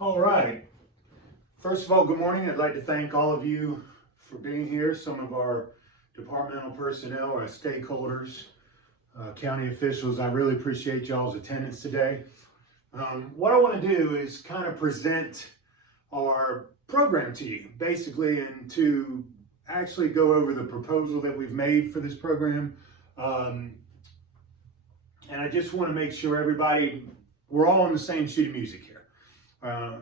All right. First of all, good morning. I'd like to thank all of you for being here. Some of our departmental personnel, our stakeholders, county officials, I really appreciate y'all's attendance today. What I want to do is kind of present our program to you, basically, and to actually go over the proposal that we've made for this program. And I just want to make sure we're all on the same sheet of music here.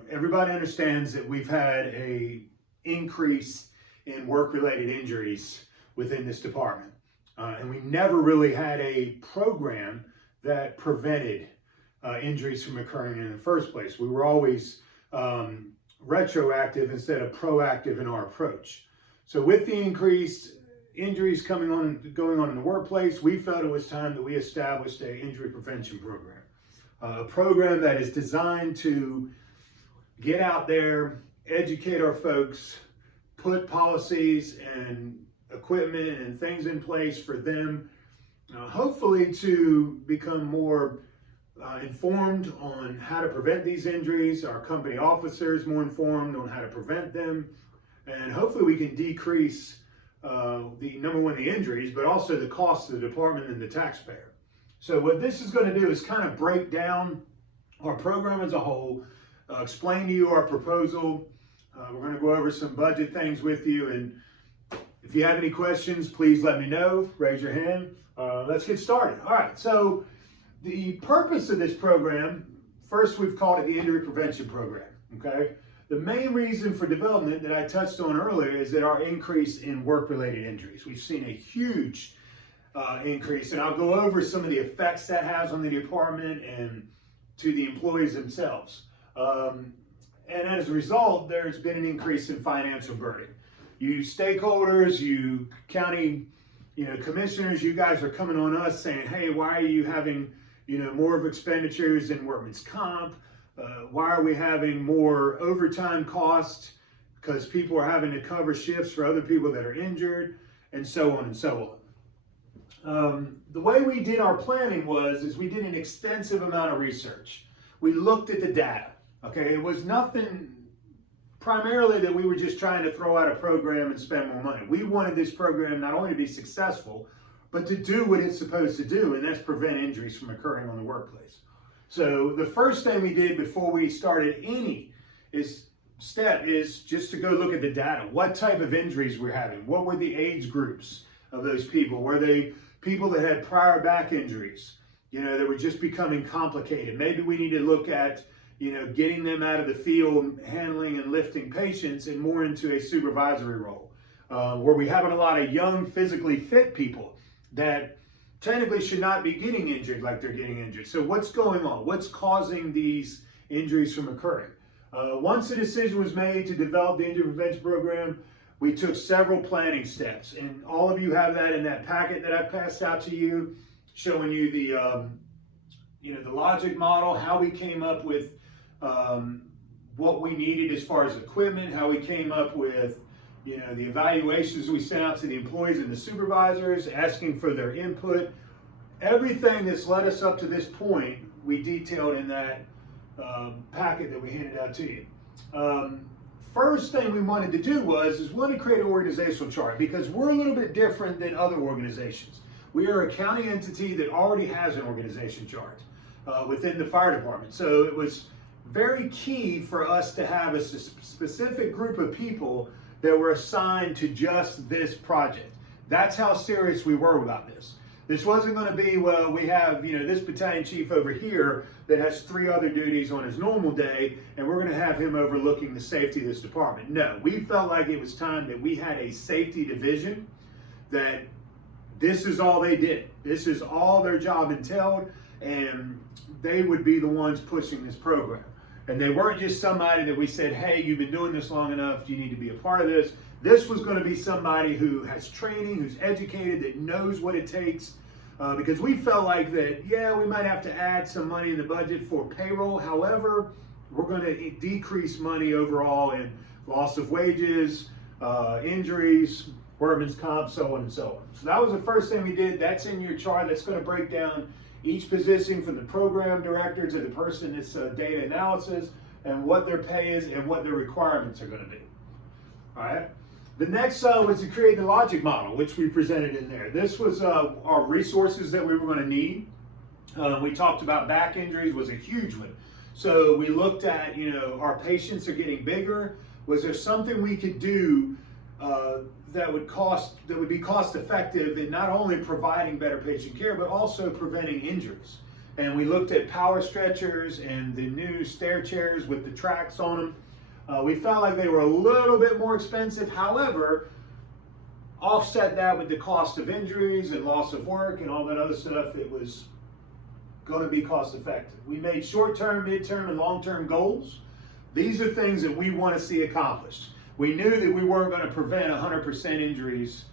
Everybody understands that we've had an increase in work-related injuries within this department. And we never really had a program that prevented injuries from occurring in the first place. We were always retroactive instead of proactive in our approach. So with the increased injuries going on in the workplace, we felt it was time that we established an injury prevention program. A program that is designed to get out there, educate our folks, put policies and equipment and things in place for them, hopefully to become more informed on how to prevent these injuries, our company officers more informed on how to prevent them, and hopefully we can decrease the injuries, but also the cost to the department and the taxpayer. So what this is going to do is kind of break down our program as a whole, explain to you our proposal. We're going to go over some budget things with you, and if you have any questions, please let me know. Raise your hand. Let's get started. All right, so the purpose of this program, first we've called it the Injury Prevention Program, okay? The main reason for development that I touched on earlier is that our increase in work-related injuries. We've seen a huge increase, and I'll go over some of the effects that has on the department and to the employees themselves. And as a result, there's been an increase in financial burden. You stakeholders, you county, commissioners, you guys are coming on us saying, hey, why are you having, more of expenditures in workman's comp? Why are we having more overtime costs? Because people are having to cover shifts for other people that are injured, and so on and so on. The way we did our planning is we did an extensive amount of research. We looked at the data. Okay, it was nothing primarily that we were just trying to throw out a program and spend more money. We wanted this program not only to be successful, but to do what it's supposed to do, and that's prevent injuries from occurring on the workplace. So the first thing we did before we started any step is just to go look at the data. What type of injuries we're having? What were the age groups of those people? Were they people that had prior back injuries, that were just becoming complicated? Maybe we need to look at getting them out of the field, handling and lifting patients, and more into a supervisory role. Where we having a lot of young, physically fit people that technically should not be getting injured like they're getting injured. So what's going on? What's causing these injuries from occurring? Once the decision was made to develop the injury prevention program, we took several planning steps. And all of you have that in that packet that I passed out to you, showing you the logic model, how we came up with what we needed as far as equipment, how we came up with, the evaluations we sent out to the employees and the supervisors, asking for their input. Everything that's led us up to this point, we detailed in that packet that we handed out to you. First thing we wanted to do was create an organizational chart, because we're a little bit different than other organizations. We are a county entity that already has an organization chart within the fire department. So it was very key for us to have a specific group of people that were assigned to just this project. That's how serious we were about this. This wasn't going to be, well, we have, this battalion chief over here that has 3 other duties on his normal day, and we're going to have him overlooking the safety of this department. No, we felt like it was time that we had a safety division, that this is all they did. This is all their job entailed, and they would be the ones pushing this program. And they weren't just somebody that we said, hey, you've been doing this long enough, you need to be a part of this. This was going to be somebody who has training, who's educated, that knows what it takes. Because we felt like that, we might have to add some money in the budget for payroll. However, we're going to decrease money overall in loss of wages, injuries, workman's comp, so on and so on. So that was the first thing we did. That's in your chart. That's going to break down each position from the program director to the person that's data analysis, and what their pay is and what their requirements are going to be. All right. The next was to create the logic model, which we presented in there. This was our resources that we were going to need. We talked about back injuries was a huge one. So we looked at, our patients are getting bigger. Was there something we could do that would be cost effective in not only providing better patient care, but also preventing injuries? And we looked at power stretchers and the new stair chairs with the tracks on them. We felt like they were a little bit more expensive. However, offset that with the cost of injuries and loss of work and all that other stuff, it was going to be cost effective. We made short-term, mid-term, and long-term goals. These are things that we want to see accomplished. We knew that we weren't going to prevent 100% injuries.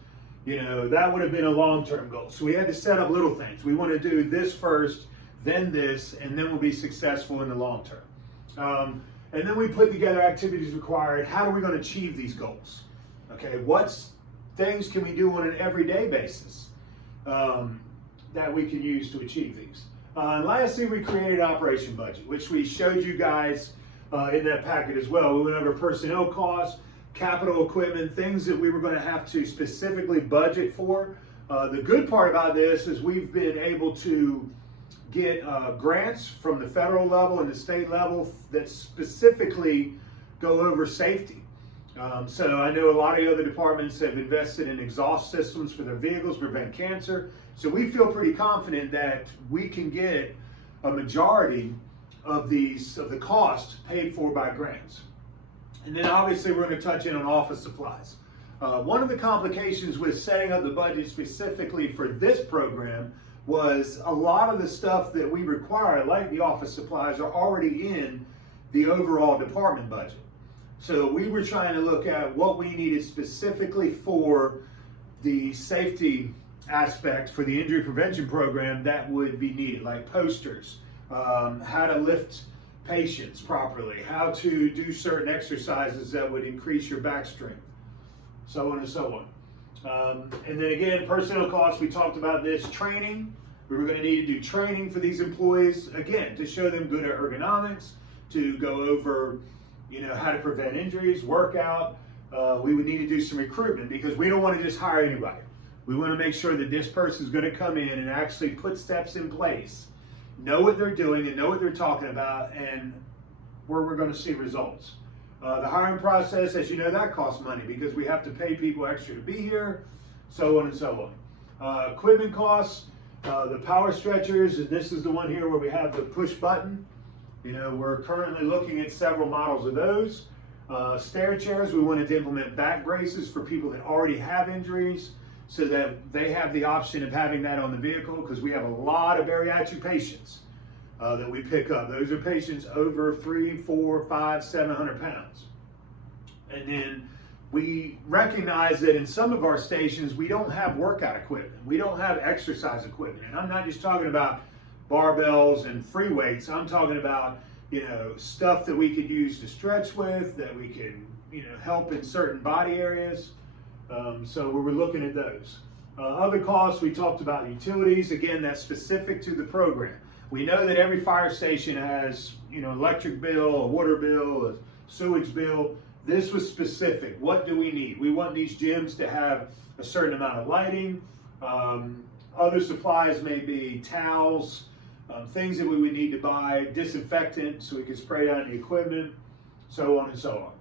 That would have been a long-term goal. So we had to set up little things. We want to do this first, then this, and then we'll be successful in the long term. And then we put together activities required. How are we going to achieve these goals? Okay, what things can we do on an everyday basis that we can use to achieve these? And lastly, we created an operation budget, which we showed you guys in that packet as well. We went over personnel costs, capital equipment, things that we were going to have to specifically budget for. The good part about this is we've been able to get grants from the federal level and the state level that specifically go over safety. So I know a lot of other departments have invested in exhaust systems for their vehicles to prevent cancer. So we feel pretty confident that we can get a majority of the cost paid for by grants. And then obviously we're going to touch in on office supplies. One of the complications with setting up the budget specifically for this program was a lot of the stuff that we require, like the office supplies, are already in the overall department budget. So we were trying to look at what we needed specifically for the safety aspect for the injury prevention program that would be needed, like posters, how to lift patients properly, how to do certain exercises that would increase your back strength, so on and so on. And then again, personnel costs, we talked about this. Training, we were going to need to do training for these employees, again, to show them good ergonomics, to go over, how to prevent injuries, workout. We would need to do some recruitment because we don't want to just hire anybody. We want to make sure that this person is going to come in and actually put steps in place, know what they're doing and know what they're talking about, and where we're going to see results. The hiring process, as you know, that costs money because we have to pay people extra to be here, so on and so on. Equipment costs, the power stretchers, and this is the one here where we have the push button. We're currently looking at several models of those. Stair chairs, we wanted to implement back braces for people that already have injuries so that they have the option of having that on the vehicle, because we have a lot of bariatric patients that we pick up. Those are patients over 300, 400, 500, 700 pounds. And then we recognize that in some of our stations, we don't have workout equipment. We don't have exercise equipment. And I'm not just talking about barbells and free weights. I'm talking about, stuff that we could use to stretch with, that we can, help in certain body areas. So we were looking at those. Other costs, we talked about utilities. Again, that's specific to the program. We know that every fire station has, electric bill, a water bill, a sewage bill. This was specific. What do we need? We want these gyms to have a certain amount of lighting. Other supplies may be towels, things that we would need to buy, disinfectant so we can spray down the equipment, so on and so on.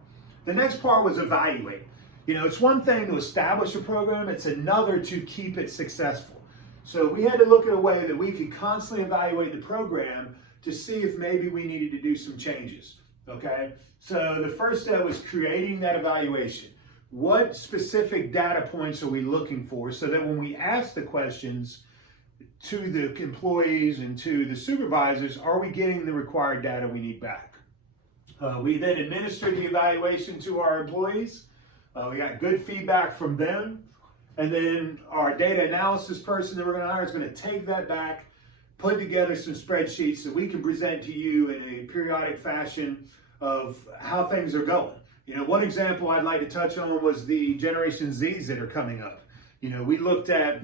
The next part was evaluate. It's one thing to establish a program, it's another to keep it successful. So we had to look at a way that we could constantly evaluate the program to see if maybe we needed to do some changes, okay? So the first step was creating that evaluation. What specific data points are we looking for so that when we ask the questions to the employees and to the supervisors, are we getting the required data we need back? We then administered the evaluation to our employees. We got good feedback from them. And then our data analysis person that we're going to hire is going to take that back, put together some spreadsheets that we can present to you in a periodic fashion of how things are going. One example I'd like to touch on was the Generation Zs that are coming up. We looked at,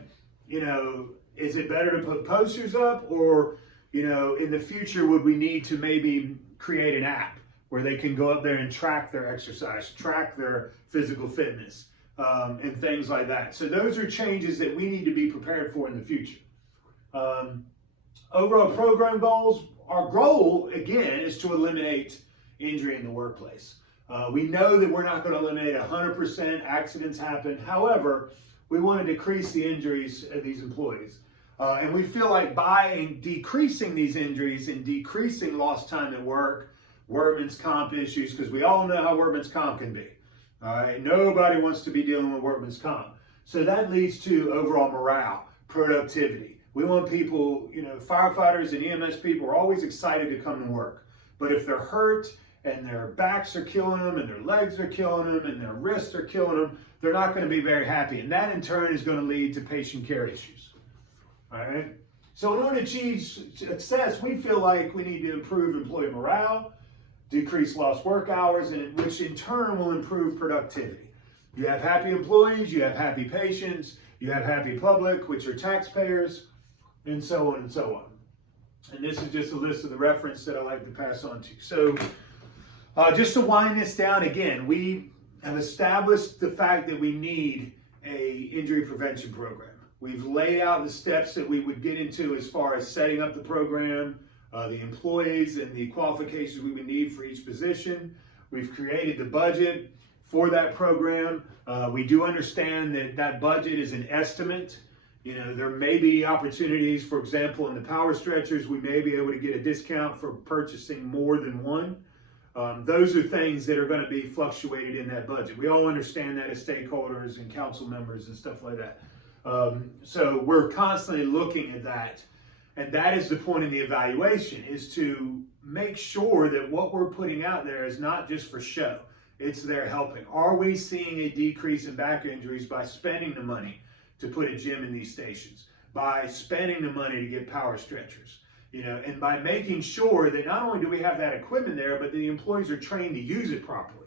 is it better to put posters up, or, in the future, would we need to maybe create an app where they can go up there and track their exercise, track their physical fitness, and things like that. So those are changes that we need to be prepared for in the future. Overall program goals, our goal, again, is to eliminate injury in the workplace. We know that we're not going to eliminate 100%, accidents happen. However, we want to decrease the injuries of these employees. And we feel like by decreasing these injuries and decreasing lost time at work, workman's comp issues, because we all know how workman's comp can be. All right, nobody wants to be dealing with workman's comp. So that leads to overall morale, productivity. We want people, firefighters and EMS people are always excited to come to work. But if they're hurt and their backs are killing them and their legs are killing them and their wrists are killing them, they're not going to be very happy. And that in turn is going to lead to patient care issues. All right. So in order to achieve success, we feel like we need to improve employee morale, decrease lost work hours, and which in turn will improve productivity. You have happy employees, you have happy patients, you have happy public, which are taxpayers, and so on and so on. And this is just a list of the reference that I like to pass on to you. So just to wind this down again, we have established the fact that we need a injury prevention program. We've laid out the steps that we would get into as far as setting up the program, the employees and the qualifications we would need for each position. We've created the budget for that program. We do understand that that budget is an estimate. There may be opportunities, for example, in the power stretchers, we may be able to get a discount for purchasing more than one. Those are things that are going to be fluctuated in that budget. We all understand that as stakeholders and council members and stuff like that. So we're constantly looking at that. And that is the point of the evaluation, is to make sure that what we're putting out there is not just for show. It's there helping. Are we seeing a decrease in back injuries by spending the money to put a gym in these stations, by spending the money to get power stretchers, and by making sure that not only do we have that equipment there, but the employees are trained to use it properly.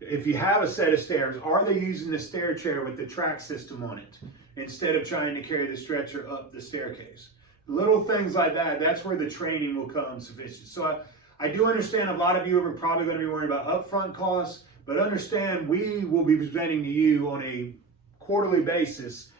If you have a set of stairs, are they using the stair chair with the track system on it instead of trying to carry the stretcher up the staircase? Little things like that, that's where the training will come sufficient. So I do understand a lot of you are probably going to be worried about upfront costs, but understand we will be presenting to you on a quarterly basis